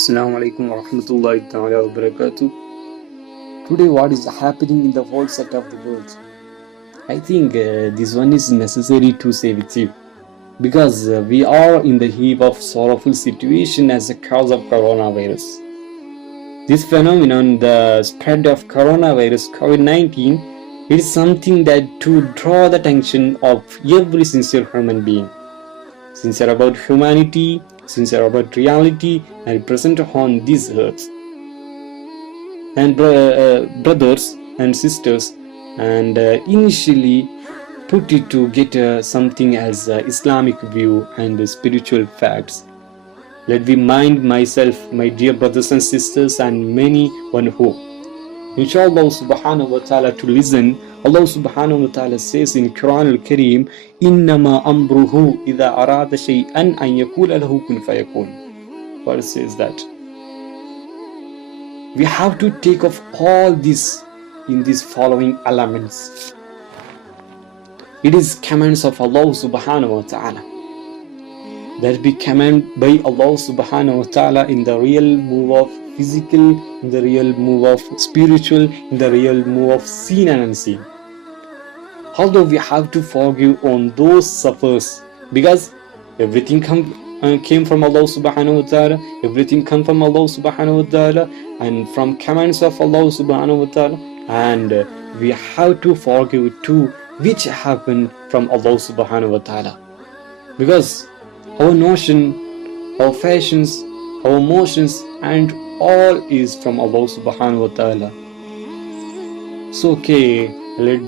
Assalamu alaikum wa rahmatullahi ta'ala wa barakatuh. Today, what is happening in the whole set of the world? I think this one is necessary to say with you because we are in the heap of sorrowful situation as a cause of coronavirus. This phenomenon, the spread of coronavirus COVID-19, it is something that to draw the attention of every sincere human being. Sincere about humanity, sincere about reality, and present on this earth. And brothers and sisters, and initially put it to get something as Islamic view and spiritual facts. Let me mind myself, my dear brothers and sisters, and many one who. Inshallah subhanahu wa ta'ala to listen. Allah subhanahu wa ta'ala says in Quran al-Kareem, Innama amruhu idha arada shay'an an yakula lahu kun fayakun. What says that? We have to take of all this in these following elements. It is commands of Allah subhanahu wa ta'ala. That be commanded by Allah subhanahu wa ta'ala in the real move of physical, in the real move of spiritual, in the real move of seen and unseen. Although we have to forgive on those suffers because everything came from Allah subhanahu wa ta'ala, everything come from Allah subhanahu wa ta'ala and from commands of Allah subhanahu wa ta'ala, and we have to forgive too which happened from Allah subhanahu wa ta'ala, because our notion, our fashions, our emotions and all is from Allah subhanahu wa ta'ala. So okay, let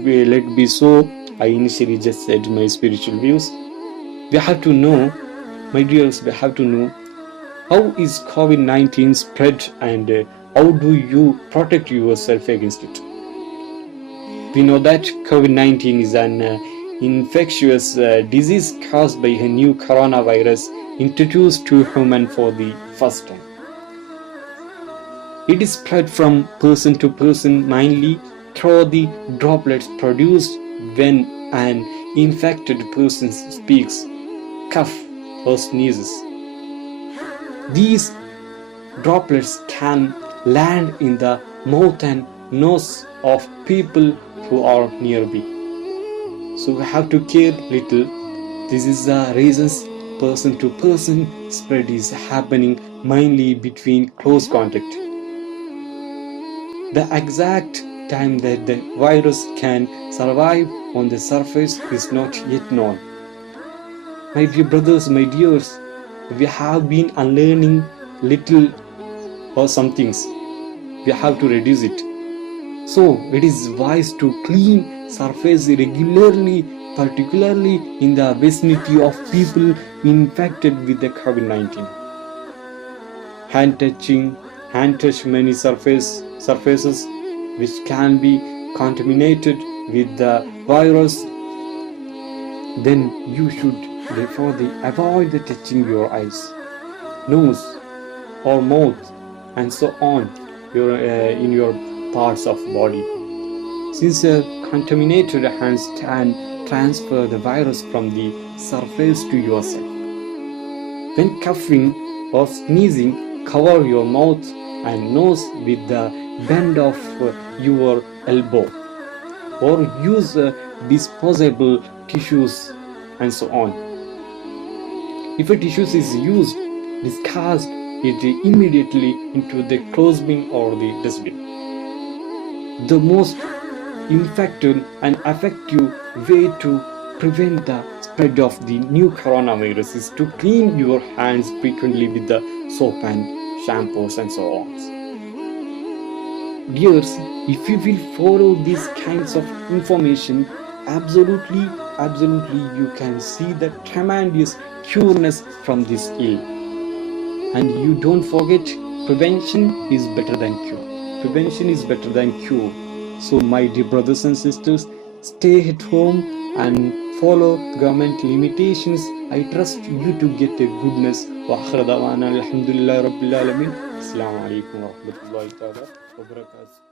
be so. I initially just said my spiritual views. We have to know, my dears, we have to know how is COVID-19 spread and how do you protect yourself against it. We know that COVID-19 is an infectious disease caused by a new coronavirus introduced to human for the first time. It is spread from person to person mainly through the droplets produced when an infected person speaks, coughs or sneezes. These droplets can land in the mouth and nose of people who are nearby. So we have to care little. This is the reasons person to person spread is happening mainly between close contact. The exact time that the virus can survive on the surface is not yet known. My dear brothers, my dears, we have been unlearning little or some things. We have to reduce it. So it is wise to clean surface regularly, particularly in the vicinity of people infected with the COVID-19. Hand touch many surfaces which can be contaminated with the virus. Then you should therefore avoid the touching your eyes, nose or mouth and so on in your parts of body, since contaminated hands can transfer the virus from the surface to yourself. When coughing or sneezing, cover your mouth and nose with the bend of your elbow or use disposable tissues and so on. If a tissue is used, discard it immediately into the closed bin or the dustbin. The most effective and effective way to prevent the spread of the new coronavirus is to clean your hands frequently with the soap and shampoos and so on. Dears, if you will follow these kinds of information, absolutely you can see the tremendous cureness from this ill. And you don't forget, prevention is better than cure. Prevention is better than cure. So my dear brothers and sisters, stay at home and follow government limitations. I trust you to get a goodness. Wa akhir da'wana alhamdulillahi rabbil alamin. Assalamu alaikum wa rahmatullahi wa barakatuh.